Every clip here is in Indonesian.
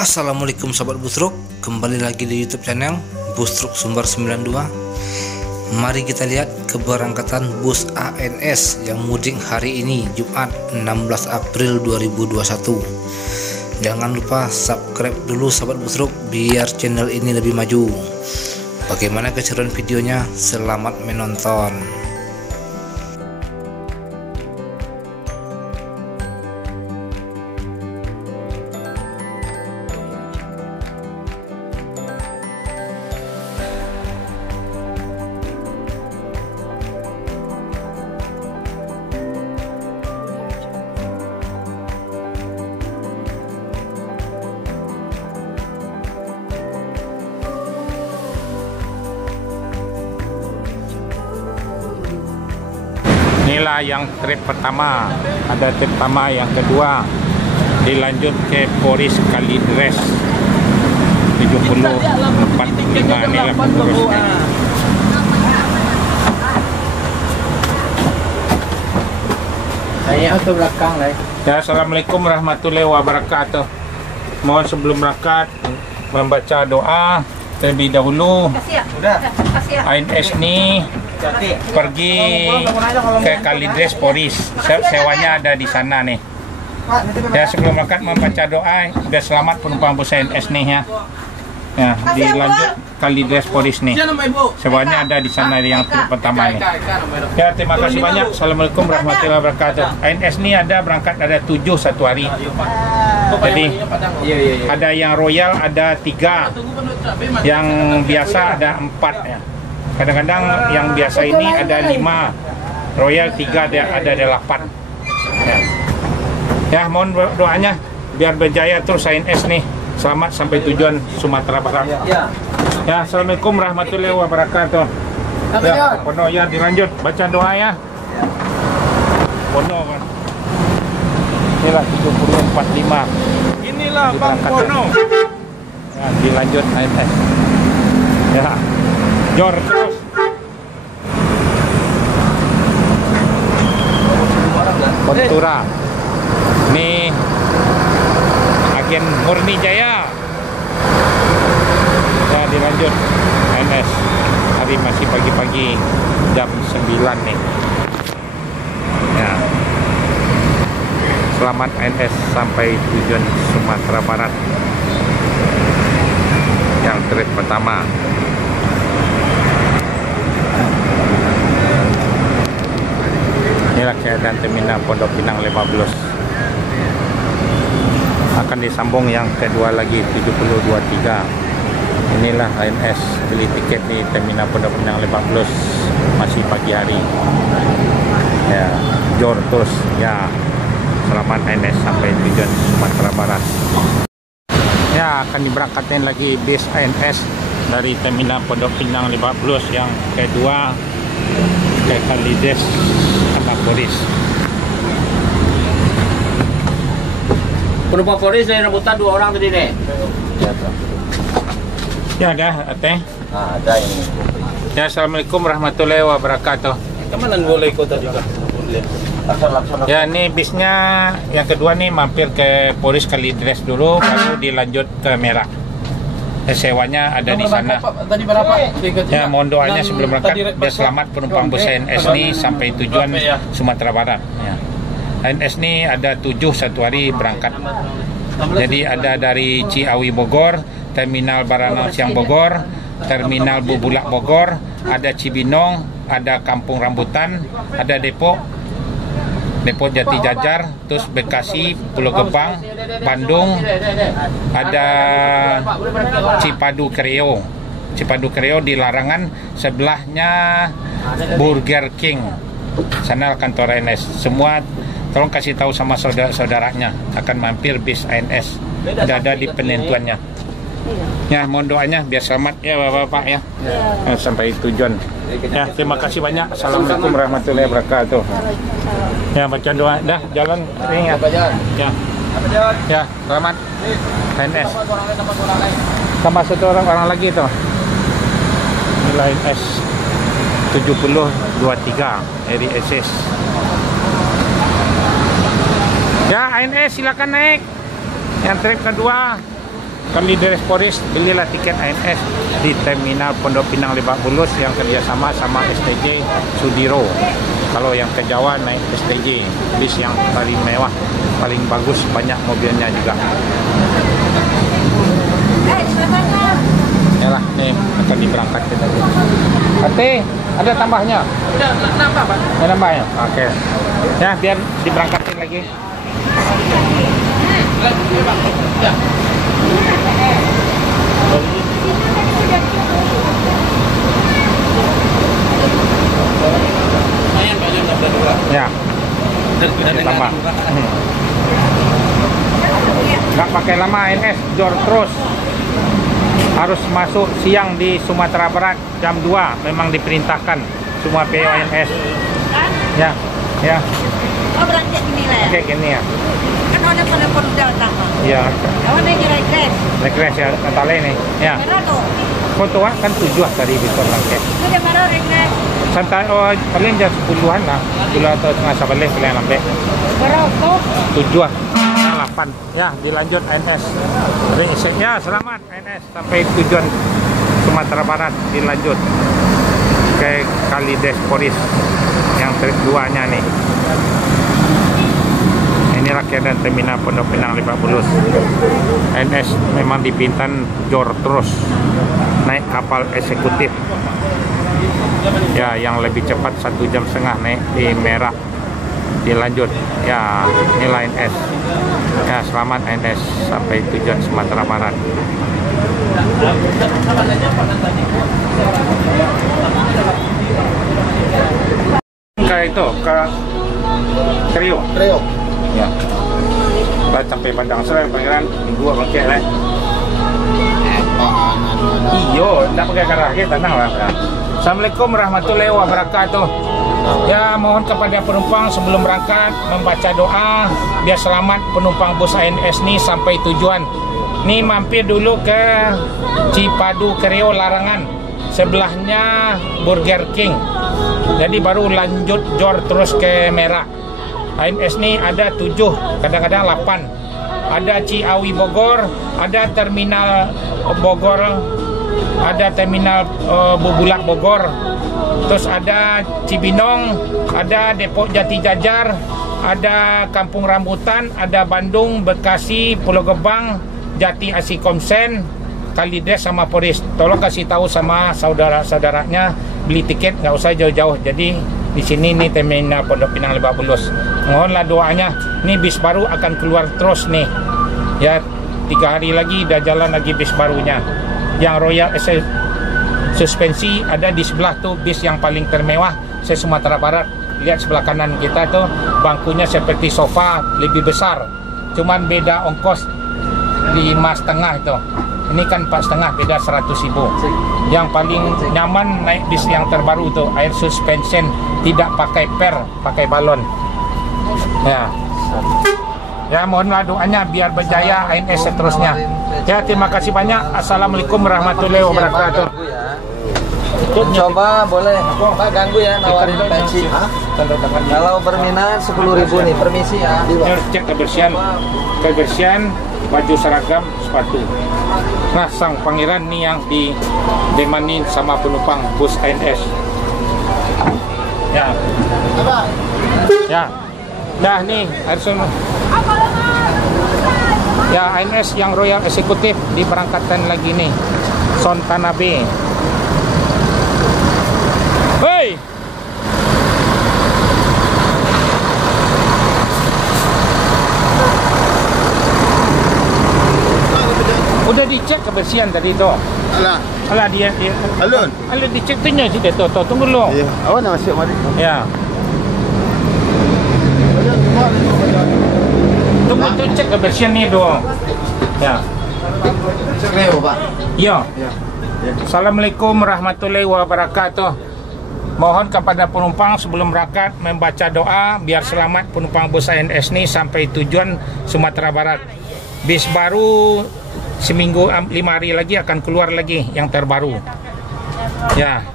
Assalamualaikum sahabat Busruk, kembali lagi di YouTube channel Busruk Sumbar 92. Mari kita lihat keberangkatan bus ANS yang mudik hari ini Jumat 16 April 2021. Jangan lupa subscribe dulu sahabat Busruk biar channel ini lebih maju. Bagaimana keseruan videonya? Selamat menonton. Inilah yang trip pertama, ada trip pertama, yang kedua dilanjut ke Poris Kalidres 7045. Inilah pengurusnya. Saya ke belakang lah. Ya, assalamualaikum warahmatullahi wabarakatuh. Mohon sebelum berangkat membaca doa terlebih dahulu. ANS ini pergi ke Kalidres Poris, sewanya ada di sana nih. Ya, sebelum berangkat membaca doa biar selamat penumpang bus ANS nih ya. Ya, dilanjut Kalidres Poris nih. Sewanya ada di sana yang trip pertama nih. Ya, terima kasih banyak. Assalamualaikum warahmatullahi wabarakatuh. ANS ini berangkat ada 7 satu hari. Jadi ada yang royal ada 3, yang biasa ada 4 ya. Kadang-kadang yang biasa ini ada 5, royal 3, ada 8 ya. Ya, mohon doanya biar berjaya terus ANS nih, selamat sampai tujuan Sumatera Barat ya. Assalamualaikum warahmatullahi wabarakatuh. Ya, Pono ya, dilanjut baca doa ya. Pono kan inilah 7045. Inilah Bang Pono. Ya, dilanjut ANS ya. Jor terus. Kontura. Nih agen Murni Jaya. Ya, dilanjut ANS. Hari masih pagi-pagi jam 9 nih. Ya. Selamat ANS sampai tujuan Sumatera Barat. Yang trip pertama. Inilah keadaan terminal Pondok Pinang 15. Akan disambung yang kedua lagi 7023. Inilah ANS beli tiket di terminal Pondok Pinang 15 masih pagi hari. Ya, jor terus ya. Selamat ANS sampai tujuan Sumatera Barat. Ya, akan diberangkatkan lagi bis ANS dari terminal Pondok Pinang 15 yang kedua ke Kalidres Poris. Penumpang Poris dari rebutan 2 orang tadi nih. Ya, ada teh. Ada ini. Ya, assalamualaikum warahmatullahi wabarakatuh. Kemana boleh ikut juga? Ya, ini bisnya yang kedua nih mampir ke Poris Kalidres dulu, baru dilanjut ke Merak. Sewanya ada di sana. Tadi berapa? Ya, mohon doanya sebelum berangkat biar selamat penumpang bus ANS ini sampai tujuan Sumatera Barat. Ya. ANS ini ada 7 satu hari berangkat. Jadi ada dari Ciawi Bogor, Terminal Baranang Bogor, Terminal Bubulak Bogor, ada Cibinong, ada Kampung Rambutan, ada Depok Jati Jajar, terus Bekasi, Pulau Gebang, Bandung, ada Cipadu Kreo. Cipadu Kreo di Larangan, sebelahnya Burger King. Sana kantor ANS. Semua tolong kasih tahu sama saudara-saudaranya akan mampir bis ANS. Sudah ada di penentuannya. Ya, mohon doanya biar selamat ya Bapak-bapak ya. Sampai tujuan. Ya, terima kasih banyak. Assalamualaikum warahmatullahi wabarakatuh. Ya, baca doa. Dah, jalan ini ya. Ya. Ya, selamat ANS. Sama satu orang lagi tuh. Ini ANS 7023 dari SS. Ya, ANS silakan naik. Yang trip kedua, Kalideres Polres belilah tiket ANS di Terminal Pondok Pinang Lebak Bulus yang kerjasama sama STJ Sudiro. Kalau yang ke Jawa naik STJ, bis yang paling mewah, paling bagus, banyak mobilnya juga. Yalah, nih akan diberangkatkan tadi. Ate, ada tambahnya? Udah nambah, Pak. Ada tambahnya? Oke. Ya, biar diberangkatin lagi. Ya. Tambah. Nggak pakai lama ANS, jor terus. Harus masuk siang di Sumatera Barat jam 2, memang diperintahkan semua PO ANS. Ya, ya. Oh, berarti gini lah ya? Oke, gini ya. Kan ada telepon udah utama. Iya. Awak naik rekres. Rekres ya, tali nih. Ya. Merah tuh. Foto kan 7 tadi bisa bangke. Itu dia merah rekres. Santai, oh, paling jam 10-an lah. 10 atau setengah 11 kalian sampai. Merah tuh. 7. 8. Ya, dilanjut ANS. Ya, selamat ANS sampai tujuan Sumatera Barat, dilanjut ke Kalideres Polres yang trip 2-nya nih. Inilah keadaan Terminal Pondok Pinang Lebak Bulus. ANS memang dipintan jor terus naik kapal eksekutif. Ya, yang lebih cepat 1,5 jam naik di Merah, dilanjut. Ya, inilah ANS. Ya, selamat ANS sampai tujuan Sumatera Barat. Ke itu, ke Trio. Ya. Kita sampai Bandang Serai, Pangeran, Minggu bangke lah. Iyo, nak pakai karaki, tenang lah. Assalamualaikum warahmatullahi wabarakatuh. Ya, mohon kepada penumpang sebelum berangkat membaca doa biar selamat penumpang bus ANS nih sampai tujuan. Nih mampir dulu ke Cipadu Kreo Larangan, sebelahnya Burger King. Jadi baru lanjut jor terus ke Merah. ANS nih ada 7, kadang-kadang 8. Ada Ciawi Bogor, ada Terminal Bogor, ada Terminal Bubulak Bogor. Terus ada Cibinong, ada Depok Jati Jajar, ada Kampung Rambutan, ada Bandung, Bekasi, Pulau Gebang, Jati Asih Komsen, Kalideres sama Polres. Tolong kasih tahu sama saudara-saudaranya beli tiket nggak usah jauh-jauh. Jadi di sini nih Terminal Pondok Pinang Lebak Bulus. Mohonlah doanya. Nih bis baru akan keluar terus nih. Ya, 3 hari lagi udah jalan lagi bis barunya. Yang Royal Suspensi ada di sebelah tuh, bis yang paling termewah se Sumatera Barat. Lihat sebelah kanan kita tuh, bangkunya seperti sofa, lebih besar. Cuman beda ongkos 5,5 itu. Ini kan 4,5, beda 100.000. Yang paling nyaman naik bis yang terbaru tuh, air suspension, tidak pakai per, pakai balon. Ya. Ya, mohonlah doanya biar berjaya ANS seterusnya. Ya, terima kasih banyak. Assalamualaikum warahmatullahi wabarakatuh. Coba boleh, Pak ganggu ya nawarin pensi. Kalau berminat 10.000 nih, permisi ya. Cek kebersihan, baju seragam, sepatu. Nah, sang pangeran nih yang didemanin sama penumpang bus ANS. Ya. Ya. Dah nih, Harsun. Ya, ANS yang Royal Eksekutif diberangkatkan lagi nih. Sontanabe. Hei! Udah dicek kebersihan tadi tu. Alah dia. Alun. Alun dicek tunya sih tu. Tunggu dulu. Ya, awak nak masuk mari. Ya. Tunggu tu cek kebersihan ni doang. Ya. Cek leo, Pak. Ya. Ya. Assalamualaikum warahmatullahi wabarakatuh. Mohon kepada penumpang sebelum berangkat membaca doa biar selamat penumpang bus ANS ini sampai tujuan Sumatera Barat. Bis baru seminggu 5 hari lagi akan keluar lagi yang terbaru. Ya.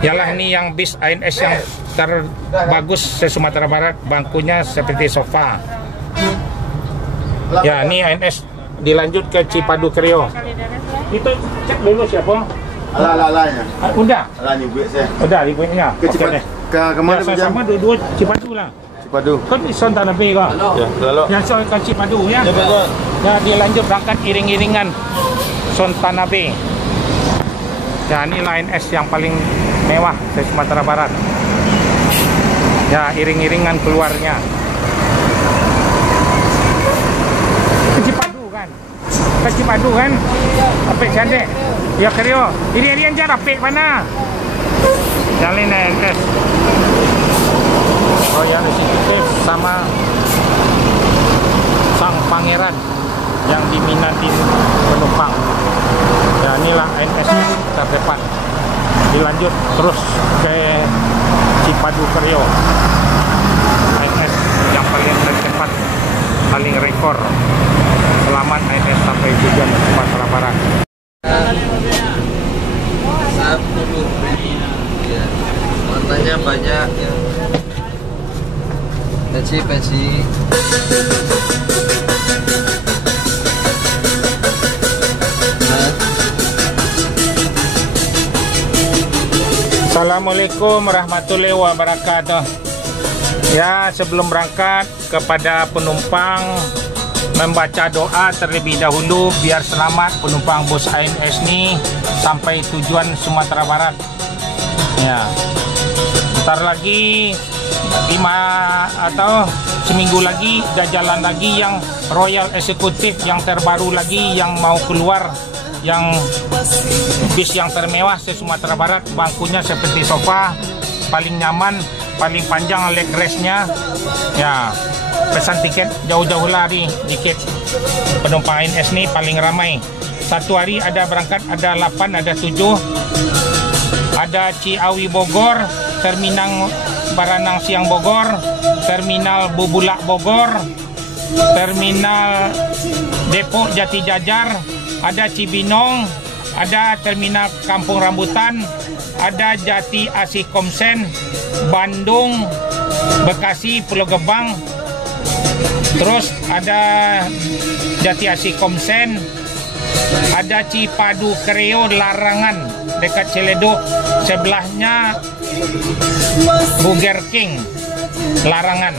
Yalah ini yang bis ANS yang terbagus se Sumatera Barat, bangkunya seperti sofa. Ya, ini ANS dilanjut ke Cipadu Kreo. Itu cek dulu siapa? Ala-alanya. Udah. Ala nyebut saya. Udah ibunya. Ke Cipadu. Ke mana ya, sama dua Cipadu lah. Cipadu. Kan di Sontan Nabi kok. Ya, lalu. Yang soal ke Cipadu ya. Ya, dia lanjut berangkat iring-iringan Sontan Nabi. Ya, ini ANS yang paling mewah di Sumatera Barat. Ya, iring-iringan keluarnya. Ke Cipadu kan? Apik cantik. Ya Kreo. Ini yang jar apik mana? Jalin ANS. Royal Executive sama Sang Pangeran yang diminati penumpang. Ya, inilah ANS terdepan. Dilanjut terus ke Cipadu Kreo. ANS yang paling tercepat, paling rekor. Selamat ANS sampai tujuan Sumatera Barat. Saat dulu, ya, matanya banyak ya. Peci. Assalamualaikum warahmatullahi wabarakatuh. Ya, sebelum berangkat kepada penumpang membaca doa terlebih dahulu biar selamat penumpang bus ANS ini sampai tujuan Sumatera Barat. Ya, bentar lagi 5 atau seminggu lagi dah jalan lagi yang Royal Executive yang terbaru lagi yang mau keluar, yang bis yang termewah di Sumatera Barat. Bangkunya seperti sofa, paling nyaman, paling panjang leg restnya. Ya, pesan tiket jauh-jauh lari dikit. Penumpang ANS ini paling ramai. Satu hari ada berangkat, ada 8, ada 7. Ada Ciawi Bogor, Terminal Baranang Siang Bogor, Terminal Bubulak Bogor, Terminal Depok Jati Jajar, ada Cibinong, ada Terminal Kampung Rambutan, ada Jati Asih Komsen, Bandung, Bekasi, Pulau Gebang. Terus ada Jati Asih Komsen, ada Cipadu Kreo Larangan dekat Ciledug, sebelahnya Burger King Larangan.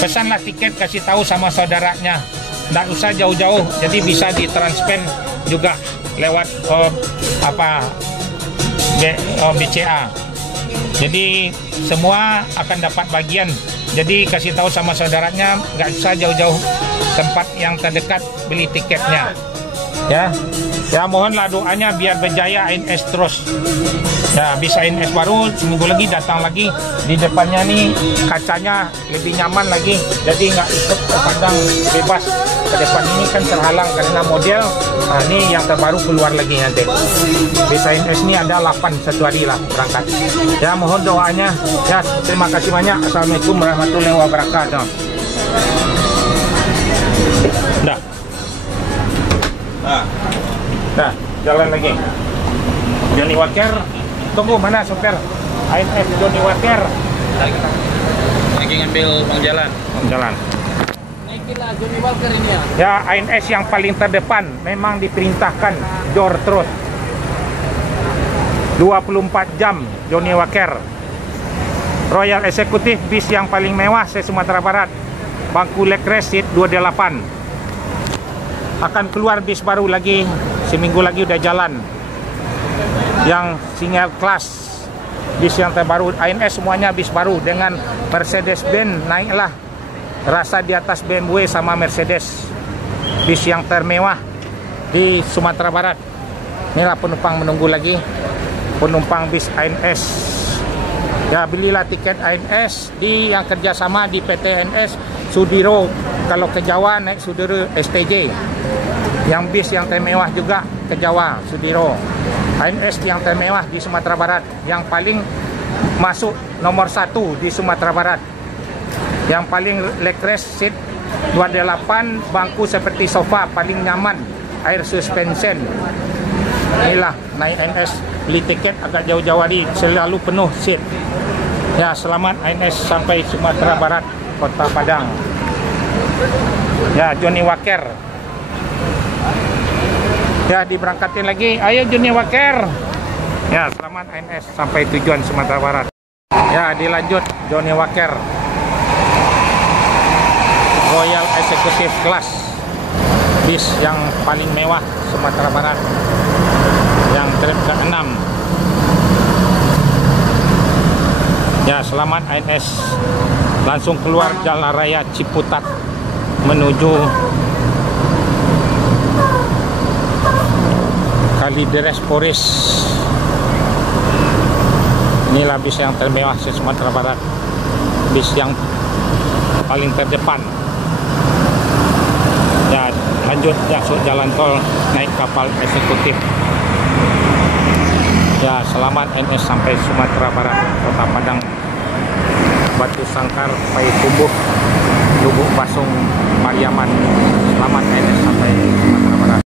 Pesanlah tiket, kasih tahu sama saudaranya, tidak usah jauh-jauh, jadi bisa ditransfer juga lewat BCA. Jadi semua akan dapat bagian. Jadi kasih tahu sama saudaranya, nggak usah jauh-jauh tempat yang terdekat beli tiketnya. Ya, mohonlah doanya biar berjaya ANS terus. Ya, bisa ANS baru seminggu lagi datang lagi. Di depannya nih kacanya lebih nyaman lagi, jadi nggak ikut ke pandang bebas. Ke depan ini kan terhalang karena model. Nah, ini yang terbaru keluar lagi nanti. Bisa ANS ini ada 8 satu hari lah berangkat. Ya, mohon doanya. Ya, terima kasih banyak. Assalamualaikum warahmatullahi wabarakatuh. Nah, jalan lagi. Johnny Walker, tunggu mana sopir ANS Johnny Walker? Lagi ngambil uang jalan. Naikinlah Johnny Walker ini ya. Ya, ANS yang paling terdepan memang diperintahkan jor terus 24 jam Johnny Walker. Royal Executive bis yang paling mewah se Sumatera Barat. Bangku leg rest seat 28. Akan keluar bis baru lagi, seminggu lagi udah jalan. Yang single class, bis yang terbaru ANS semuanya bis baru dengan Mercedes-Benz, naiklah rasa di atas BMW sama Mercedes. Bis yang termewah di Sumatera Barat. Inilah penumpang menunggu lagi, penumpang bis ANS. Ya, belilah tiket ANS di yang kerjasama di PT ANS Sudiro. Kalau ke Jawa naik Sudiro STJ. Yang bis yang termewah juga ke Jawa Sudiro. ANS yang termewah di Sumatera Barat, yang paling masuk nomor 1 di Sumatera Barat. Yang paling leg rest seat 28, bangku seperti sofa, paling nyaman, air suspension. Inilah naik ANS, beli tiket agak jauh-jauh hari, selalu penuh seat. Ya, selamat ANS sampai Sumatera Barat, Kota Padang. Ya, Johnny Walker. Ya, diberangkatin lagi. Ayo Johnny Walker. Ya, selamat ANS sampai tujuan Sumatera Barat. Ya, dilanjut Johnny Walker. Royal Executive Class. Bis yang paling mewah Sumatera Barat. Yang trip ke-6. Ya, selamat ANS. Langsung keluar Jalan Raya Ciputat menuju Kalideres Poris. Inilah bis yang termewah di Sumatera Barat, bis yang paling terdepan. Ya, lanjut masuk jalan tol, naik kapal eksekutif. Ya, selamat ANS sampai Sumatera Barat, Kota Padang, Batu Sangkar, Payakumbuh, Lubuk Basung, Pariaman. Selamat ANS sampai